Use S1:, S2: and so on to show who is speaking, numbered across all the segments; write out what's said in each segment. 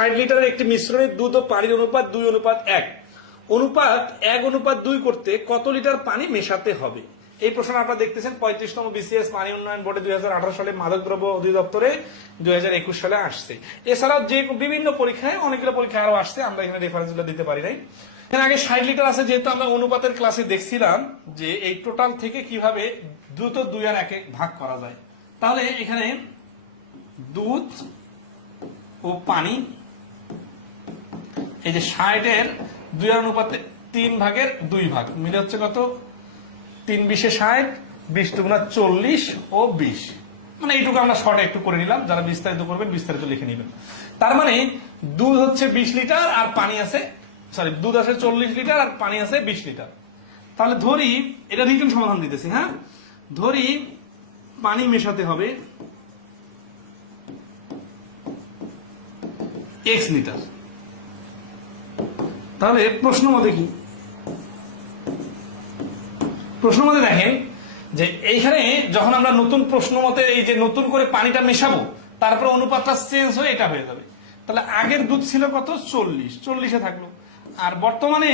S1: ষাট লিটারের একটি মিশ্রণের দুধ ও পানির অনুপাত দুই, অনুপাত এক। অনুপাত এক, অনুপাত দুই করতে কত লিটার পানি মেশাতে হবে? এই প্রশ্ন আপনারা দেখতেছেন পঁয়ত্রিশতম বিসিএস পানি উন্নয়ন বোর্ডে দুই সালে মাদকদ্রব্য অধিদপ্তরে দুই সালে আসছে। এছাড়াও যে বিভিন্ন পরীক্ষায়, অনেকগুলো পরীক্ষায় আরও আসছে, আমরা এখানে রেফারেন্সগুলো দিতে পারি নাই। এখানে আগে ষাট লিটার আছে, যেহেতু আমরা অনুপাতের ক্লাসে দেখছিলাম যে এই টোটাল থেকে কীভাবে দ্রুত দুই আর একে ভাগ করা যায়। তাহলে এখানে দুধ ও পানি এই যে ষাটের দুই অনুপাতে তিন ভাগের দুই ভাগ, মিলে হচ্ছে কত? তিন বিশে ষাট, বিশ দুগুণা চল্লিশ ও বিশ। মানে এইটুকু আমরা শর্টে একটু করে নিলাম, যারা বিস্তারিত করবেন বিস্তারিত লিখে নেবেন। তার মানে দুধ হচ্ছে বিশ লিটার আর পানি আছে সরি দুধ আছে চল্লিশ লিটার আর পানি আছে বিশ লিটার। তাহলে ধরি, এটা রিটার্ন সমাধান দিতেছি হ্যাঁ? ধরি পানি মেশাতে হবে এক্স লিটার। তাহলে প্রশ্ন মতে কি? প্রশ্ন মতে দেখেন যে এইখানে যখন আমরা নতুন প্রশ্ন মতে এই যে নতুন করে পানিটা মেশাবো, তারপরে অনুপাতটা চেঞ্জ হয়ে এটা হয়ে যাবে। তাহলে আগের দুধ ছিল কত? চল্লিশ। চল্লিশে থাকল। আর বর্তমানে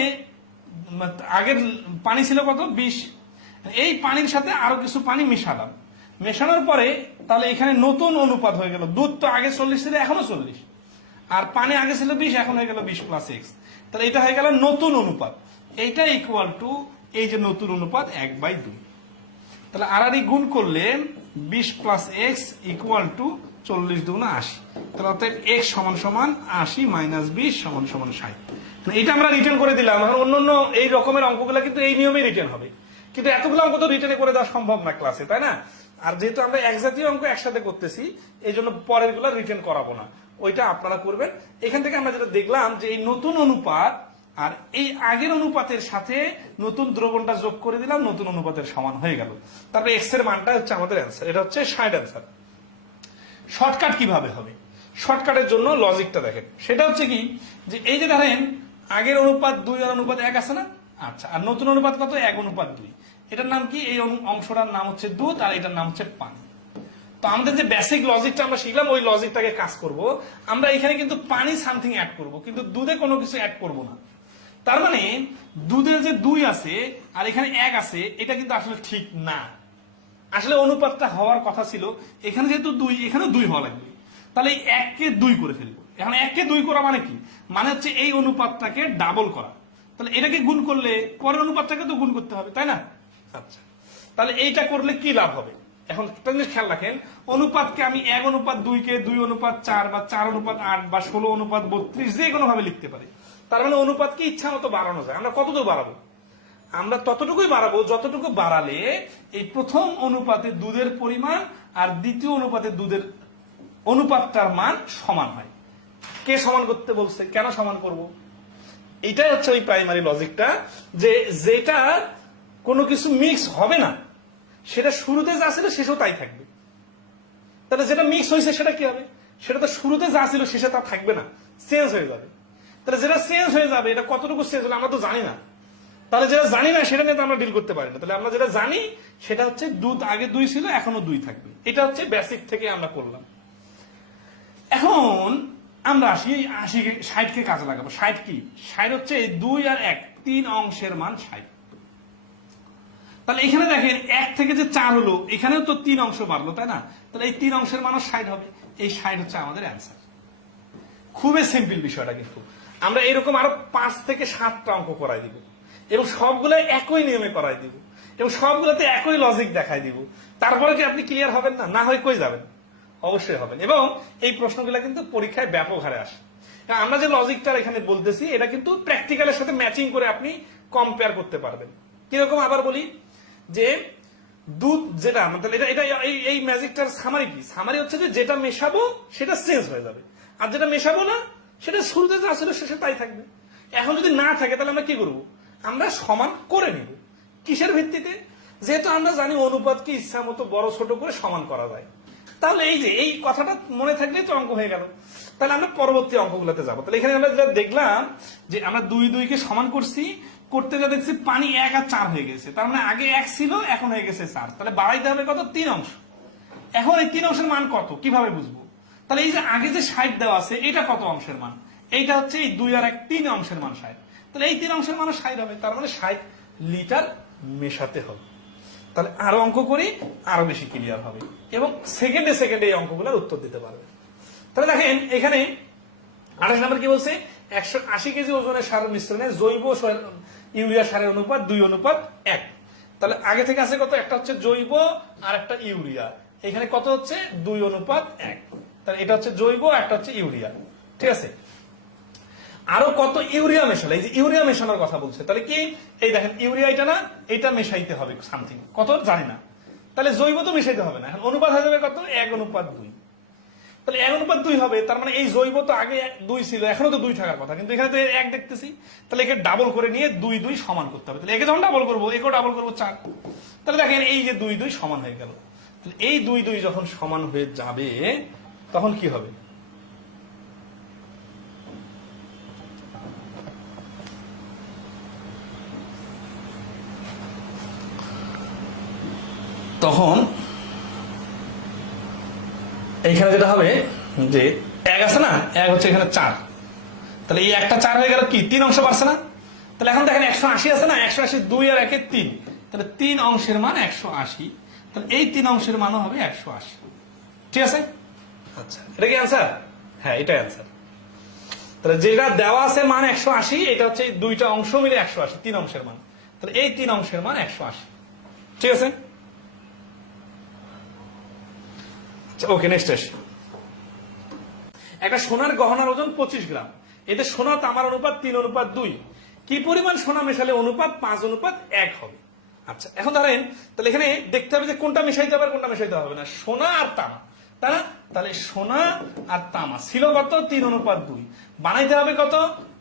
S1: আগের পানি ছিল কত? বিশ। এই পানির সাথে আরও কিছু পানি মেশালাম। মেশানোর পরে তাহলে এখানে নতুন অনুপাত হয়ে গেল। দুধ তো আগে চল্লিশ ছিল, এখনও চল্লিশ। আর পানি আগে ছিল বিশ, এখন হয়ে গেল বিশ প্লাস এক্স তাহলে এটা হয়ে গেল নতুন অনুপাত। এইটা ইকুয়াল টু এই যে নতুন অনুপাত এক বাই দুই। তাহলে আড়াআড়ি গুণ করলে বিশ প্লাস এক্স ইকুয়াল টু চল্লিশ দুগুণা আশি। তাহলে অর্থাৎ এক্স সমান সমান আশি মাইনাস বিশ সমান সমান ষাট। এটা আমরা রিটার্ন করে দিলাম। অন্য অন্য এই রকমের অঙ্কগুলো কিন্তু এই নিয়মে রিটার্ন হবে। কিন্তু এতগুলো অঙ্ক তো রিটার্নে করে দেওয়া সম্ভব না ক্লাসে তাই না? আর যেহেতু আমরা এক জাতীয় অঙ্ক একসাথে করতেছি, এই জন্য পরেরগুলো রিটার্ন করাবো না। ওইটা আপনারা করবেন। এখান থেকে আমরা যেটা দেখলাম যে এই নতুন অনুপাত আর এই আগের অনুপাতের সাথে নতুন দ্রবণটা যোগ করে দিলাম, নতুন অনুপাতের সমান হয়ে গেল। তারপরে এক্সের মানটা হচ্ছে আমাদের অ্যান্সার এটা হচ্ছে ষাট অ্যান্সার শর্টকাট কীভাবে হবে? শর্টকাটের জন্য লজিকটা দেখেন। সেটা হচ্ছে কি? যে এই যে ধরেন, আগের অনুপাত দুই আর অনুপাত এক আছে না? আচ্ছা আর নতুন অনুপাত কত? এক অনুপাত দুই। এটার নাম কি? এই অংশটার নাম হচ্ছে দুধ আর এটার নাম হচ্ছে পানি। তো আমাদের যে বেসিক লজিকটা আমরা শিখলাম, ওই লজিকটাকে কাজ করব। আমরা এখানে কিন্তু পানি সামথিং অ্যাড করব, কিন্তু দুধে কোনো কিছু অ্যাড করব না। তার মানে দুধে যে দুই আছে আর এখানে এক আছে, এটা কিন্তু আসলে ঠিক না। আসলে অনুপাতটা হওয়ার কথা ছিল, এখানে যেহেতু দুই এখানে দুই হওয়া লাগবে। তাহলে এই এককে দুই করে ফেলব। এখন এককে দুই করা মানে কি? মানে হচ্ছে এই অনুপাতটাকে ডাবল করা। তাহলে এটাকে গুণ করলে, পরের অনুপাতটাকে তো গুণ করতে হবে, তাই না? আচ্ছা। তাহলে এইটা করলে কি লাভ হবে? এখন একটা জিনিস খেয়াল রাখেন, অনুপাতকে আমি এক অনুপাত দুইকে, দুই অনুপাত চার বা চার অনুপাত আট বা ষোলো অনুপাত বত্রিশ যে কোনো ভাবে লিখতে পারি। তার মানে অনুপাতকে ইচ্ছা মতো বাড়ানো যায়। আমরা কতদূর বাড়াবো? আমরা ততটুকুই বাড়াবো যতটুকু বাড়ালে এই প্রথম অনুপাতে দুধের পরিমাণ আর দ্বিতীয় অনুপাতে দুধের অনুপাতটার মান সমান হয়। কে সমান করতে বলছে? কেন সমান করব? এটাই হচ্ছে ওই প্রাইমারি লজিকটা যে যেটা কোনো কিছু মিক্স হবে না। সেটা শুরুতে যা ছিল শেষেও তাই থাকবে। তাহলে যেটা মিক্স হয়েছে সেটা কি হবে? সেটা তো শুরুতে যা ছিল শেষে তা থাকবে না। চেঞ্জ হয়ে যাবে। তাহলে যেটা চেঞ্জ হয়ে যাবে, এটা কতটুকু চেঞ্জ হলে আমরা তো জানি না। তাহলে যেটা জানি না, সেটা নিয়ে তো আমরা ডিল করতে পারি না। তাহলে আমরা যেটা জানি, সেটা হচ্ছে দুধ আগে দুই ছিল এখনও দুই থাকবে। এটা হচ্ছে বেসিক থেকে আমরা করলাম। এখন আমরা আসি আশি ষাটকে কাজে লাগাবো। ষাট কি? ষাট হচ্ছে দুই আর এক, তিন অংশের মান ষাট। তাহলে এখানে দেখেন এক থেকে যে চার হলো, এখানেও তো তিন অংশ বাড়লো, তাই না? তাহলে এই তিন অংশের মানুষ ষাট হবে। এই ষাট হচ্ছে আমাদের অ্যান্সার খুবই সিম্পল বিষয়টা কিন্তু। আমরা এরকম আরও পাঁচ থেকে সাতটা অঙ্ক করাই দিব। এবং সবগুলো একই নিয়মে করাই দিব। এবং সবগুলোতে একই লজিক দেখাই দিব। তারপরে কি আপনি ক্লিয়ার হবেন না? না হয় কই যাবেন? অবশ্যই হবেন। এবং এই প্রশ্নগুলো কিন্তু পরীক্ষায় ব্যাপক হারে আসে। আমরা যে লজিকটা এখানে বলতেছি, এটা কিন্তু প্র্যাকটিক্যালের সাথে ম্যাচিং করে আপনি কম্পেয়ার করতে পারবেন। কীরকম আবার বলি? যে দুধ যেটা মানে এটা এটা, এই এই ম্যাজিকটার সামারি কি? সামারি হচ্ছে যে যেটা মেশাবো, সেটা চেঞ্জ হয়ে যাবে। আর যেটা মেশাবো না, সেটা শুরুতে যা ছিল শেষে তাই থাকবে। এখন যদি না থাকে, তাহলে আমরা কি করব? আমরা সমান করে নিব। কিসের ভিত্তিতে? যেহেতু আমরা জানি অনুপাতকে ইচ্ছা মতো বড় ছোট করে সমান করা যায়। তাহলে এই যে, এই কথাটা মনে থাকলেই তো অঙ্ক হয়ে গেল। তাহলে আমরা পরবর্তী অঙ্কগুলোতে যাব। তাহলে এখানে আমরা যেটা দেখলাম, যে আমরা দুই দুইকে সমান করছি করতে যা দেখছি পানি এক আর চার হয়ে গেছে। তার মানে আগে এক ছিল, এখন হয়ে গেছে চার। তাহলে বাড়াইতে হবে কত? তিন অংশ। এখন এই তিন অংশের মান কত? কীভাবে বুঝব? তাহলে এই যে আগে যে ষাট দেওয়া আছে, এটা কত অংশের মান? এইটা হচ্ছে এই দুই আর এক তিন অংশের মান ষাট। তাহলে এই তিন অংশের মান ষাট হবে। তার মানে ষাট লিটার মেশাতে হবে। তাহলে আরও অঙ্ক করি, আরও বেশি ক্লিয়ার হবে। এবং সেকেন্ডে সেকেন্ডে এই অঙ্কগুলোর উত্তর দিতে পারবে। তাহলে দেখেন, এখানে আঠাশ নম্বর কি বলছে? একশো আশি কেজি ওজনের সারের মিশ্রণে জৈব ইউরিয়া সারের অনুপাত দুই অনুপাত এক। তাহলে আগে থেকে আছে কত? একটা হচ্ছে জৈব আর একটা ইউরিয়া। এখানে কত হচ্ছে? দুই অনুপাত এক। তাহলে এটা হচ্ছে জৈব, একটা হচ্ছে ইউরিয়া। ঠিক আছে? আরও কত ইউরিয়া মেশালে? এই যে ইউরিয়া মেশানোর কথা বলছে, তাহলে কি? এই দেখেন ইউরিয়া এটা না, এটা মেশাইতে হবে সামথিং কত? জানি না। তাহলে জৈব তো মেশাইতে হবে না। অনুপাত হয়ে যাবে কত? এক অনুপাত দুই। তাহলে এক অনুপাত দুই হবে, তার মানে এই জৈব তো আগে দুই ছিল এখনও তো দুই থাকার কথা। কিন্তু এখানে তো এক দেখতেছি, তাহলে একে ডাবল করে নিয়ে দুই দুই সমান করতে হবে। তাহলে একে যখন ডাবল করব, একেও ডাবল করব চার। তাহলে দেখেন এই যে দুই দুই সমান হয়ে গেল। তাহলে এই দুই দুই যখন সমান হয়ে যাবে, তখন কি হবে? তখন এইখানে যেটা হবে, যে এক আছে না, এক হচ্ছে এখানে চার। তাহলে এই একটা চার হয়ে গেল কি? তিন অংশ পারছে না? তাহলে এখন দেখেন একশো আশি আছে না? একশো আশি দুই আর একে তিন। তাহলে তিন অংশের মান একশো আশি। তাহলে এই তিন অংশের মানও হবে একশো আশি। ঠিক আছে? আচ্ছা এটা কি অ্যান্সার হ্যাঁ এটাই অ্যান্সার তাহলে যেটা দেওয়া আছে মান একশো আশি, এটা হচ্ছে দুইটা অংশ মিলে একশো আশি, তিন অংশের মান। তাহলে এই তিন অংশের মান একশো আশি। ঠিক আছে আচ্ছা ওকে নেক্সট আসি। একটা সোনার গহনার ওজন পঁচিশ গ্রাম। এতে সোনা, তামার অনুপাত তিন, অনুপাত দুই। কি পরিমাণ সোনা মেশালে অনুপাত পাঁচ, অনুপাত এক হবে? আচ্ছা এখন ধরেন তাহলে এখানে দেখতে হবে যে কোনটা মেশাইতে হবে কোনটা মেশাইতে হবে না। সোনা আর তামা, তাই না? তাহলে সোনা আর তামা ছিল কত? তিন, অনুপাত দুই। বানাইতে হবে কত?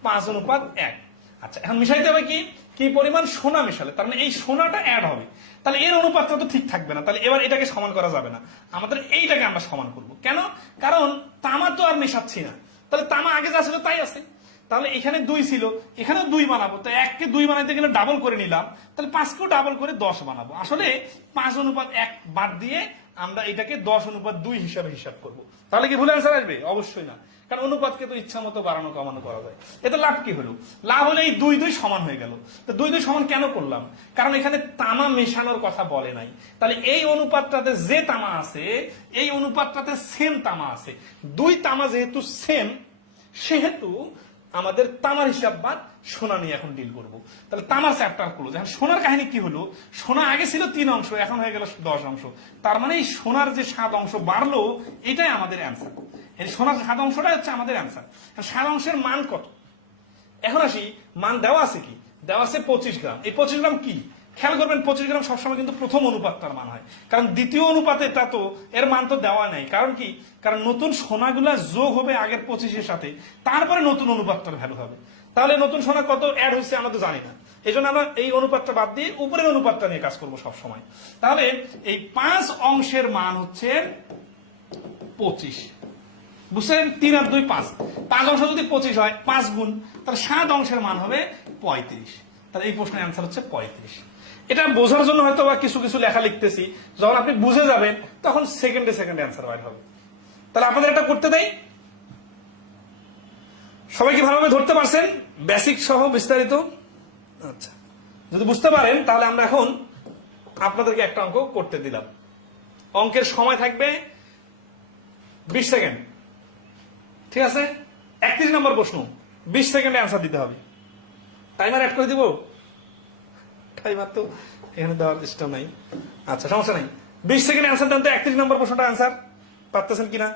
S1: পাঁচ, অনুপাত এক। আচ্ছা এখন মিশাইতে হবে কি? কি পরিমাণ সোনা মেশালে? তার মানে এই সোনাটা অ্যাড হবে। তাহলে এর অনুপাতটা তো ঠিক থাকবে না। তাহলে এবার এটাকে সমান করা যাবে না। আমাদের এইটাকে আমরা সমান করব। কেন? কারণ তামা তো আর মেশাচ্ছি না। তাহলে তামা আগে যা ছিল তাই আছে। তাহলে এখানে দুই ছিল, এখানে দুই বানাবো। তো এককে দুই বানাইতে গেলে ডাবল করে নিলাম। তাহলে পাঁচকেও ডাবল করে দশ বানাবো। আসলে পাঁচ অনুপাত এক বাদ দিয়ে আমরা এটাকে দশ অনুপাত দুই হিসাবে হিসাব করব। তাহলে কি ভুল অ্যান্সার আসবে? অবশ্যই না। কারণ অনুপাতকে তো ইচ্ছা মতো বাড়ানো কমানো করা যায়। এতে লাভ কি হলো? লাভ হলে এই দুই দুই সমান হয়ে গেল। তো দুই দুই সমান কেন করলাম? কারণ এখানে তামা মেশানোর কথা বলে নাই। তাহলে এই অনুপাতটাতে যে তামা আছে, এই অনুপাতটাতে সেম তামা আছে। দুই তামা যেহেতু সেম সেহেতু আমাদের তামার হিসাব বাদ সোনা নিয়ে এখন ডিল করব। তাহলে তামার চ্যাপ্টার করল এখন সোনার কাহিনী কি হলো? সোনা আগে ছিল তিন অংশ, এখন হয়ে গেল দশ অংশ। তার মানে এই সোনার যে সাত অংশ বাড়লো, এটাই আমাদের অ্যান্সার এই সোনার সাত অংশটাই হচ্ছে আমাদের অ্যান্সার সাত অংশের মান কত? এখন আসি, মান দেওয়া আছে কি? দেওয়া আছে পঁচিশ গ্রাম। এই পঁচিশ গ্রাম কি? খেয়াল করবেন, পঁচিশ গ্রাম সবসময় কিন্তু প্রথম অনুপাত তার মান হয়। কারণ দ্বিতীয় অনুপাতে তা তো এর মান তো দেওয়া নাই। কারণ কি? কারণ নতুন সোনাগুলা যোগ হবে আগের পঁচিশের সাথে, তারপরে নতুন অনুপাতটার ভ্যালু হবে। তাহলে নতুন সোনা কত অ্যাড হয়েছে আমরা তো জানি না। এই জন্য আমরা এই অনুপাতটা বাদ দিয়ে উপরের অনুপাতটা নিয়ে কাজ করব সবসময়। তাহলে এই পাঁচ অংশের মান হচ্ছে পঁচিশ। বুঝছেন? তিন আর দুই পাঁচ। পাঁচ অংশ যদি পঁচিশ হয়, পাঁচ গুণ, তাহলে সাত অংশের মান হবে পঁয়ত্রিশ। তাহলে এই প্রশ্নের অ্যান্সার হচ্ছে পঁয়ত্রিশ। এটা বোঝার জন্য হয়তো বা কিছু কিছু লেখা লিখতেছি। যখন আপনি বুঝে যাবেন, তখন সেকেন্ডে সেকেন্ডে অ্যান্সার বাইর হবে। তাহলে আপনাদের এটা করতে দেয় সবাই কি ভালোভাবে ধরতে পারছেন? বেসিক সহ বিস্তারিত? আচ্ছা। যদি বুঝতে পারেন, তাহলে আমরা এখন আপনাদেরকে একটা অঙ্ক করতে দিলাম। অঙ্কের সময় থাকবে বিশ সেকেন্ড। ঠিক আছে? একত্রিশ নম্বর প্রশ্ন। বিশ সেকেন্ডে অ্যান্সার দিতে হবে। টাইমার অ্যাড করে দিব? টাইমার তো এখানে দেওয়ার চেষ্টা নাই। আচ্ছা সমস্যা নাই। বিশ সেকেন্ড অ্যান্সার দেন তো একত্রিশ নম্বর প্রশ্নটা অ্যান্সার পারতেছেন কিনা?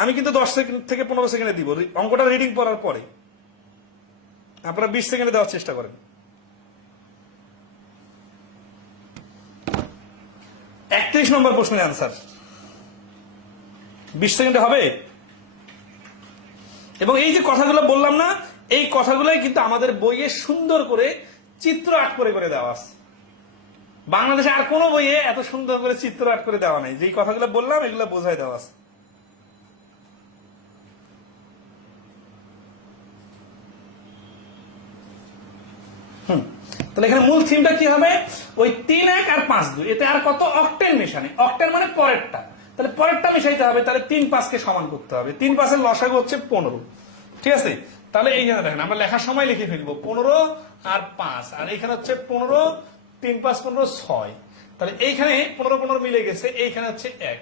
S1: আমি কিন্তু দশ সেকেন্ড থেকে পনেরো সেকেন্ডে দিব। অঙ্কটা রিডিং পড়ার পরে। আপনারা বিশ সেকেন্ডে দেওয়ার চেষ্টা করেন। একত্রিশ নম্বর প্রশ্নের অ্যান্সার বিশ সেকেন্ডে হবে? এবং এই যে কথাগুলো বললাম না, এই কথাগুলোই কিন্তু আমাদের বইয়ে সুন্দর করে চিত্র আট করে করে দেওয়া আছে। বাংলাদেশে আর কোনো বইয়ে এত সুন্দর করে চিত্র আট করে দেওয়া নাই। যেই কথাগুলো বললাম, এগুলো বোঝাই দেওয়া আছে। তাহলে এখানে মূল থিমটা কি হবে? ওই তিন এক আর পাঁচ দুই। এতে আর কত? অক্টেন মেশানে। অক্টেন মানে পরেরটা। তাহলে পরেরটা মিশাইতে হবে, তাহলে তিন পাঁচকে সমান করতে হবে। তিন পাঁচের লসাগু হচ্ছে পনেরো। ঠিক আছে? তাহলে এইখানে দেখেন, আমরা লেখার সময় লিখে ফেলব। পনেরো আর পাঁচ, আর এইখানে হচ্ছে পনেরো, তিন পাঁচ পনেরো ছয়। তাহলে এইখানে পনেরো পনেরো মিলে গেছে, এইখানে হচ্ছে এক।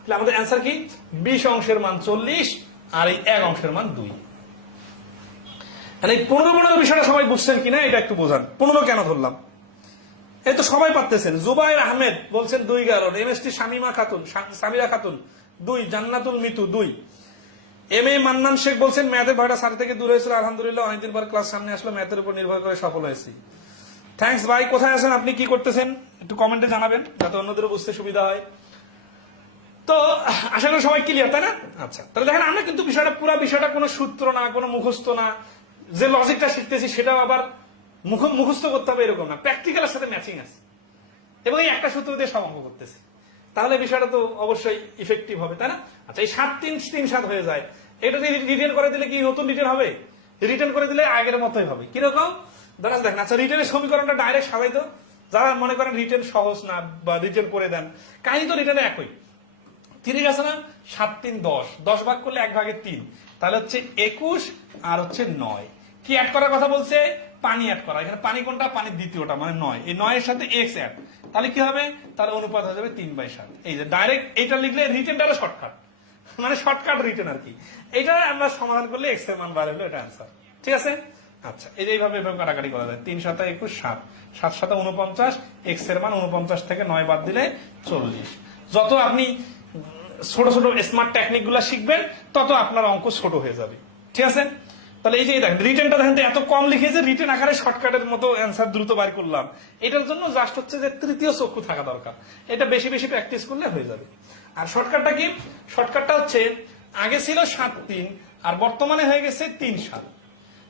S1: তাহলে আমাদের অ্যান্সার কি? বিশ অংশের মান চল্লিশ, আর এই এক অংশের মান দুই। তাহলে এই পনেরো পনেরো বিষয়টা সবাই বুঝছেন কিনা, এটা একটু বোঝান। পনেরো কেন ধরলাম? এই তো সবাই পারতেছেন। জুবাইর আহমেদ বলছেন দুই কারণ M S T Shamima Khatun Samira Khatun, দুই, জান্নাতুল মিতু, দুই। এম এ মান্নান শেখ বলছেন ম্যাথের ভয়টা সাথে থেকে দূরে হয়েছিল আলহামদুলিল্লাহ, অনেকদিন পর ক্লাস সামনে আসলো, ম্যাথের উপর নির্ভর করে সফল হয়েছি। থ্যাঙ্কস ভাই, কোথায় আছেন? আপনি কি করতেছেন? একটু কমেন্টে জানাবেন, যাতে অন্যদেরও বুঝতে সুবিধা হয়। তো, আশা করি সবাই ক্লিয়ার তাই না? আচ্ছা তাহলে দেখেন, আমরা কিন্তু বিষয়টা, পুরো বিষয়টা কোনো সূত্র না, কোনো মুখস্থ না। যে লজিকটা শিখতেছি, সেটাও আবার মুখ মুখস্থ করতে হবে এরকম না। প্র্যাকটিক্যালের সাথে ম্যাচিং আছে। এবং এই একটা সূত্র দিয়ে সব করতেছি। তাহলে বিষয়টা তো অবশ্যই ইফেক্টিভ হবে, তাই না? আচ্ছা এই সাত তিন তিন সাত হয়ে যায়। এটা যদি রিটার্ন করে দিলে কি নতুন রিটার্ন হবে? রিটার্ন করে দিলে আগের মতোই হবে। কীরকম? দাঁড়ান, দেখেন। আচ্ছা রিটার্নের সমীকরণটা ডাইরেক্ট সাজাই তো। যারা মনে করেন রিটার্ন সহজ না বা রিটার্ন করে দেন, কাহিনী তো রিটার্ন একই। তিরিশ আছে না? সাত তিন দশ। দশ ভাগ করলে এক ভাগে তিন। তাহলে হচ্ছে একুশ আর হচ্ছে নয়। কি অ্যাড করার কথা বলছে? পানি অ্যাড করা। এখানে পানি কোনটা? পানির দ্বিতীয়টা মানে নয়। এই নয়ের সাথে এক্স অ্যাড তাহলে কি হবে? তাহলে অনুপাত হয়ে যাবে তিন বাই সাত। এই যে ডাইরেক্ট এইটা লিখলে রিটার্নটা হলো শর্টকাট মানে শর্টকাট রিটার্ন আর কি। এটা আমরা সমাধান করলে এক্সের মান বার হলো এটা অ্যান্সার ঠিক আছে? আচ্ছা এই যে এইভাবে এভাবে কাটাকাটি করা যায়। তিন সাথে একুশ, সাত। সাত সাথে উনপঞ্চাশ এক্সের মান উনপঞ্চাশ থেকে নয় বাদ দিলে চল্লিশ। যত আপনি ছোট ছোট স্মার্ট টেকনিকগুলা শিখবেন, তত আপনার অঙ্ক ছোট হয়ে যাবে। ঠিক আছে? তাহলে এই যে দেখেন রিটেনটা দেখেন এত কম লিখেছে রিটেন আকারে শর্টকাটের মতো অ্যান্সার দ্রুত বার করলাম। এটার জন্য জাস্ট হচ্ছে যে তৃতীয় চক্ষু থাকা দরকার। এটা বেশি বেশি প্র্যাকটিস করলে হয়ে যাবে। আর শর্টকাটটা কি? শর্টকাটটা হচ্ছে, আগে ছিল সাত তিন, আর বর্তমানে হয়ে গেছে তিন সাত।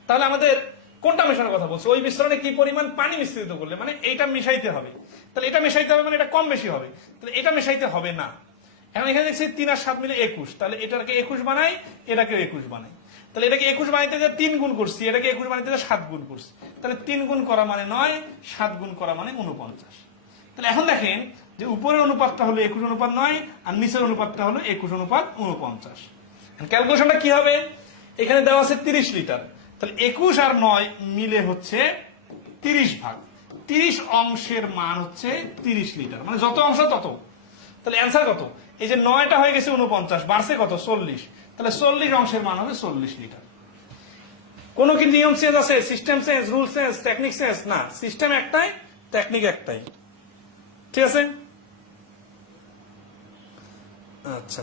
S1: তাহলে আমাদের কোনটা মেশানোর কথা বলছে? ওই মিশ্রণে কি পরিমাণ পানি মিশ্রিত করলে? মানে এটা মিশাইতে হবে। তাহলে এটা মিশাইতে হবে মানে এটা কম বেশি হবে। তাহলে এটা মিশাইতে হবে না। এখন এখানে দেখছি তিন আর সাত মিলে একুশ। তাহলে এটাকে একুশ বানাই এটাকে একুশ বানাই। তাহলে এটাকে একুশ বানাইতে যে তিন গুণ করছি, এটাকে একুশ বানাইতে যে সাত গুণ করছি, তাহলে তিন গুণ করা মানে নয়, সাত গুণ করা মানে উনপঞ্চাশ তাহলে এখন দেখেন যে উপরের অনুপাতটা হলো একুশ অনুপাত নয়, আর নিচের অনুপাতটা হলো একুশ অনুপাত উনপঞ্চাশ ক্যালকুলেশনটা কি হবে? এখানে দেওয়া আছে তিরিশ লিটার। তাহলে একুশ আর নয় মিলে হচ্ছে তিরিশ ভাগ। তিরিশ অংশের মান হচ্ছে তিরিশ লিটার। মানে যত অংশ তত। তাহলে অ্যান্সার কত? এই যে নয়টা হয়ে গেছে উনপঞ্চাশ বাড়ছে কত? চল্লিশ। তাহলে চল্লিশ অংশের মান হবে চল্লিশ লিটার। কোন কি নিয়ম চেঞ্জ আছে? System change rule change technique change? না সিস্টেম একটাই টেকনিক একটাই। ঠিক আছে? আচ্ছা।